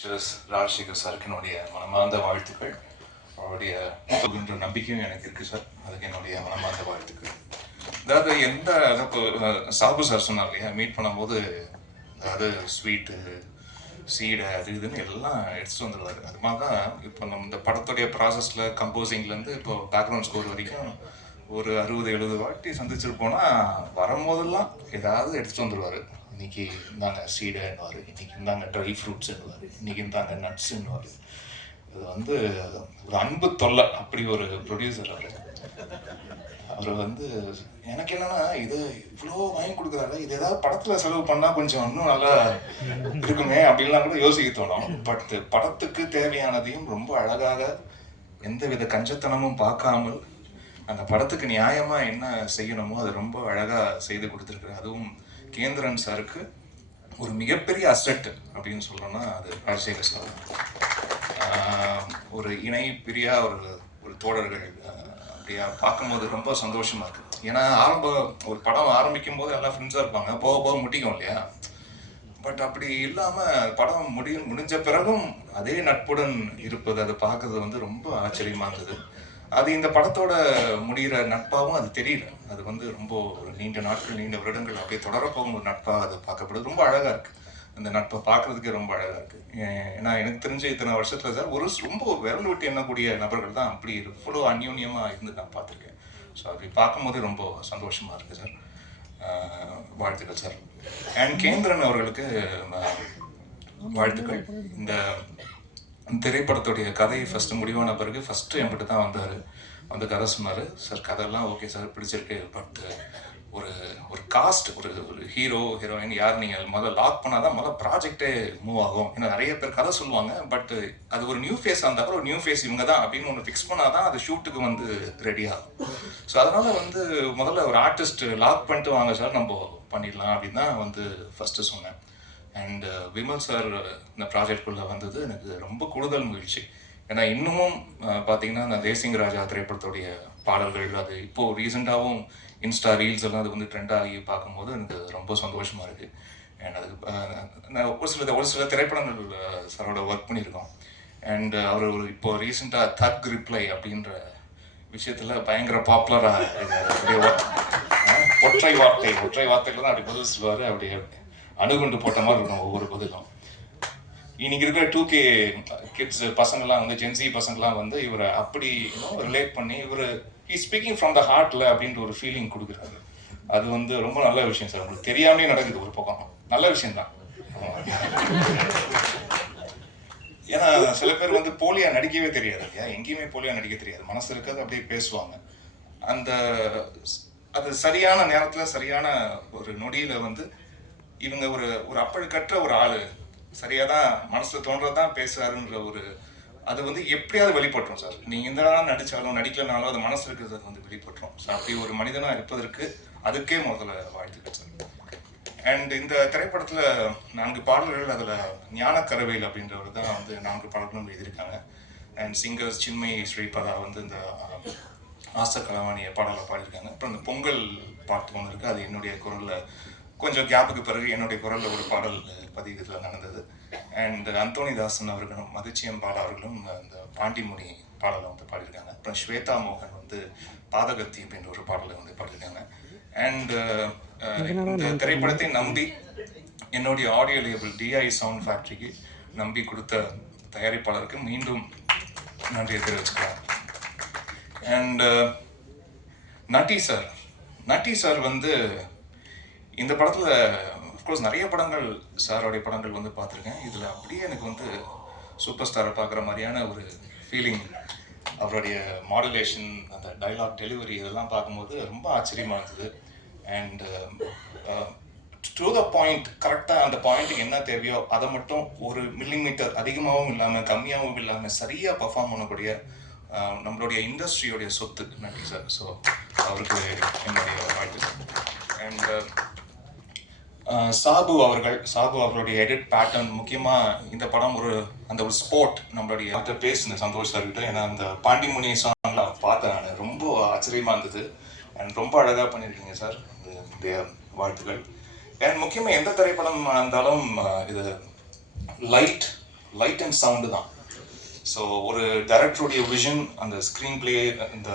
ராஜசேகர் சாருக்கு என்னுடைய மனமார்ந்த வாழ்த்துக்கள். அவருடைய நம்பிக்கையும் எனக்கு இருக்கு சார். அதுக்கு என்னுடைய மனமார்ந்த வாழ்த்துக்கள். அதாவது இப்போ சாபு சார் சொன்னார் இல்லையா, மீட் பண்ணும்போது அதாவது ஸ்வீட்டு சீடை அது இதுன்னு எல்லாம் எடுத்துட்டு வந்துடுவார். அது மாதிரி தான் இப்போ நம்ம இந்த படத்துடைய ப்ராசஸில் கம்போசிங்லேருந்து இப்போ பேக்ரவுண்ட் ஸ்கோர் வரைக்கும் ஒரு 60-70 வாட்டி சந்திச்சிருப்போம்னா வரும்போதெல்லாம் ஏதாவது எடுத்துகிட்டு வந்துடுவார். இன்னைக்கு இந்தாங்க சீடைன்னுவார், இன்னைக்கு இந்தாங்க ட்ரை ஃப்ரூட்ஸுன்னுவார், இன்னைக்கு இந்தாங்க நட்ஸுன்னுவார். இது வந்து ஒரு அன்பு தொல்லை. அப்படி ஒரு ப்ரொடியூசர் அவர் எனக்கு என்னன்னா இது இவ்வளோ வாங்கி கொடுக்குறாரு, இது ஏதாவது படத்தில் செலவு பண்ணால் கொஞ்சம் இன்னும் நல்லா இருக்குமே அப்படின்லாம் கூட யோசிக்க தோணும். பட் படத்துக்கு தேவையானதையும் ரொம்ப அழகாக எந்தவித கஞ்சத்தனமும் பார்க்காமல் அந்த படத்துக்கு நியாயமாக என்ன செய்யணுமோ அது ரொம்ப அழகாக செய்து கொடுத்துருக்கு. அதுவும் கேந்திரன் சாருக்கு ஒரு மிகப்பெரிய அசெட் அப்படின்னு சொல்லணும்னா அது ராஜசேகர் சார். ஒரு இணை பிரியா ஒரு தோழர்கள் அப்படியா பார்க்கும்போது ரொம்ப சந்தோஷமா இருக்கு. ஏன்னா ஒரு படம் ஆரம்பிக்கும் போது எல்லாம் ஃப்ரெண்ட்ஸாக இருப்பாங்க, போக போக முட்டிக்கும் இல்லையா. பட் அப்படி இல்லாமல் படம் முடிஞ்ச பிறகும் அதே நட்புடன் இருப்பது, அதை பார்க்கறது ரொம்ப ஆச்சரியமா இருந்தது. அது இந்த படத்தோட முடிகிற நட்பாகவும் அது தெரியல. அது ரொம்ப ஒரு நீண்ட நாட்கள், நீண்ட வருடங்கள் அப்படியே தொடரப்போகும் ஒரு நட்பாக அது பார்க்கப்படுது. ரொம்ப அழகாக இருக்குது. அந்த நட்பை பார்க்குறதுக்கே ரொம்ப அழகாக இருக்குது. ஏன்னா எனக்கு தெரிஞ்ச இத்தனை வருஷத்தில் சார் ரொம்ப விரல் விட்டு எண்ணக்கூடிய நபர்கள் தான் அப்படி இவ்வளோ அந்யோன்யமாக இருந்து நான் பார்த்துருக்கேன். ஸோ அப்படி பார்க்கும்போது ரொம்ப சந்தோஷமாக இருக்குது சார். வாழ்த்துக்கள் சார். அண்ட் கேந்திரன் அவர்களுக்கு வாழ்த்துக்கள். இந்த திரைப்படத்துடைய கதை ஃபஸ்ட்டு முடிவான பிறகு ஃபஸ்ட்டு என்கிட்ட தான் வந்து கதை சொன்னார். சார் கதையெல்லாம் ஓகே சார், பிடிச்சிருக்கு. பட் ஒரு காஸ்ட், ஒரு ஹீரோ ஹீரோயின் யார் நீங்கள் முதல்ல லாக் பண்ணால் தான் முதல்ல ப்ராஜெக்டே மூவ் ஆகும். ஏன்னா நிறைய பேர் கதை சொல்லுவாங்க, பட் அது ஒரு நியூ ஃபேஸ் இருந்தால் ஒரு நியூ ஃபேஸ் இவங்க தான் அப்படின்னு ஒன்று ஃபிக்ஸ் பண்ணால் தான் அது ஷூட்டுக்கு ரெடி ஆகும். ஸோ அதனால் முதல்ல ஒரு ஆர்டிஸ்ட் லாக் பண்ணிட்டு வாங்க சார், நம்ம பண்ணிடலாம் அப்படின்னு தான் ஃபஸ்ட்டு சொன்னேன். அண்ட் விமல் சார் இந்த ப்ராஜெக்ட்குள்ளே வந்தது எனக்கு ரொம்ப கூடுதல் மகிழ்ச்சி. ஏன்னா இன்னமும் பார்த்தீங்கன்னா அந்த தேசிங் ராஜா திரைப்படத்துடைய பாடல்கள் அது இப்போது ரீசெண்டாகவும் இன்ஸ்டா ரீல்ஸ் எல்லாம் அது ட்ரெண்டாகி பார்க்கும்போது எனக்கு ரொம்ப சந்தோஷமாக இருக்குது. அண்ட் அதுக்கு ஒரு சில திரைப்படங்கள் சாரோட ஒர்க் பண்ணியிருக்கோம். அண்ட் அவர் இப்போ ரீசெண்டாக தக் ரிப்ளை அப்படின்ற விஷயத்தில் பயங்கர பாப்புலராக அப்படியே ஒற்றை வார்த்தைகள் தான் அப்படி பதில் சொல்லுவார். அப்படியே அணுகுண்டு போட்ட மாதிரி இருக்கும் ஒவ்வொரு பதிலும். இன்னைக்கு இருக்கிற 2K கிட்ஸ் பசங்கள்லாம் ஜென்சி பசங்கள்லாம் இவரை அப்படி ரிலேட் பண்ணி ஸ்பீக்கிங் ஃப்ரம் த ஹார்ட்ல அப்படின்ற ஒரு ஃபீலிங் கொடுக்குறாரு. அது ரொம்ப நல்ல விஷயம் சார். உங்களுக்கு தெரியாமலே நடக்குது ஒரு பக்கம், நல்ல விஷயம்தான். ஏன்னா சில பேர் போலியா நடிக்கவே தெரியாது இல்லையா, எங்கேயுமே போலியா நடிக்க தெரியாது, மனசு இருக்காது அப்படியே பேசுவாங்க. அது சரியான நேரத்தில் சரியான ஒரு நொடியில் இவங்க ஒரு அப்பழுக்கற்ற ஒரு ஆளு, சரியா தான் மனசுல தோன்றதான் பேசுறாருன்ற அது எப்படியாவது வெளிப்பட்டுரும் சார். நீங்க இந்த நாள் நடிச்சாலும் நடிக்கலனாலும் அது மனசு இருக்கிறது வெளிப்பட்டுரும். ஸோ அப்படி ஒரு மனிதனா இருப்பதற்கு அதுக்கே முதல்ல வாழ்த்துக்கள் சார். அண்ட் இந்த திரைப்படத்துல 4 பாடல்கள், அதுல ஞானக்கரவேல் அப்படின்றவர் தான் 4 பாடல்களும் எழுதியிருக்காங்க. அண்ட் சிங்கர்ஸ் சின்மயி ஸ்ரீபதா இந்த ஆச கலவாணிய பாடலை பாடியிருக்காங்க. அப்புறம் இந்த பொங்கல் பாட்டு ஒன்று இருக்கு, அது என்னுடைய குரல்ல கொஞ்சம் கேப்புக்கு பிறகு என்னுடைய குரலில் ஒரு பாடல் பதிவுகள் நடந்தது. அண்ட் அந்தோனி தாசன் அவர்களும் மதிச்சியம் பாலா அவர்களும் அந்த பாண்டிமுனி பாடலை பாடியிருக்காங்க. அப்புறம் ஸ்வேதா மோகன் பாதகத்தி அப்படின்ற ஒரு பாடலை பாடியிருக்காங்க. அண்ட் இந்த திரைப்படத்தை நம்பி என்னுடைய ஆடியோ லேபிள் DI சவுண்ட் ஃபேக்ட்ரிக்கு நம்பி கொடுத்த தயாரிப்பாளருக்கு மீண்டும் நன்றியை தெரிவிச்சுக்கலாம். அண்ட் நட்டி சார் இந்த படத்தில் அஃப்கோர்ஸ் நிறைய படங்கள் சாரோடைய படங்கள் பார்த்துருக்கேன். இதில் அப்படியே எனக்கு சூப்பர் ஸ்டாரை பார்க்குற மாதிரியான ஒரு ஃபீலிங். அவருடைய மாடுலேஷன், அந்த டைலாக் டெலிவரி இதெல்லாம் பார்க்கும்போது ரொம்ப ஆச்சரியமாக இருந்தது. அண்ட் டு த பாயிண்ட், கரெக்டாக அந்த பாயிண்ட்டுக்கு என்ன தேவையோ அதை மட்டும் ஒரு மில்லிமீட்டர் அதிகமாகவும் இல்லாமல் கம்மியாகவும் இல்லாமல் சரியாக பர்ஃபார்ம் பண்ணக்கூடிய நம்மளுடைய இண்டஸ்ட்ரியோடைய சொத்து நன்றி சார். ஸோ அவருக்கு என்னுடைய வாழ்த்துக்கள். அண்ட் சாபு அவர்களுடைய எடிட் பேட்டர்ன், முக்கியமாக இந்த படம் அந்த ஒரு ஸ்போர்ட் நம்மளுடைய பேசுனேன் சந்தோஷ் சார்கிட்ட. ஏன்னா அந்த பாண்டிமுனி சாங்லாம் பார்த்தேன் நான், ரொம்ப ஆச்சரியமாக இருந்தது. அண்ட் ரொம்ப அழகாக பண்ணியிருக்கீங்க சார், இந்த வாழ்த்துக்கள். அண்ட் முக்கியமாக எந்த திரைப்படம் இருந்தாலும் இது லைட் லைட் அண்ட் சவுண்டு தான். ஸோ ஒரு டைரக்டருடைய விஷன், அந்த ஸ்க்ரீன் பிளே, இந்த